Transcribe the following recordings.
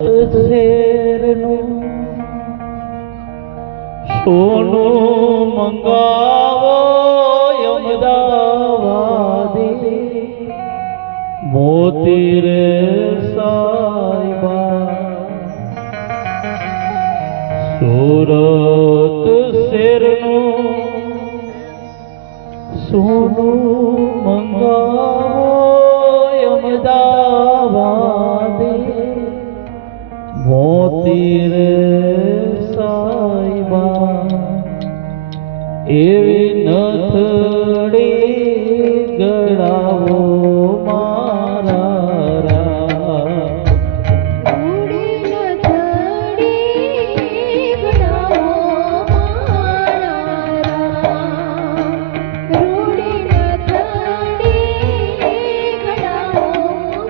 શેરનું સોનું મંગાવો અમદાવાદે મોતી રે સાઈબા સુરત શેરનું સોનું મંગાવો અમદાવાદે મોતી રે સાઈબા એવી નથડી ગળાવો મારા રૂડી નથડી ગળાવો મારા રૂડી નથડી ગળાવો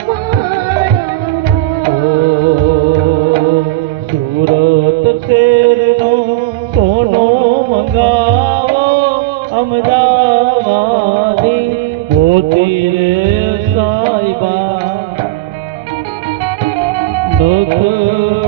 મારા સુરત શેરનો સોનો મંગાવો અમદાવાદી મોતી રે સાઈબા નથ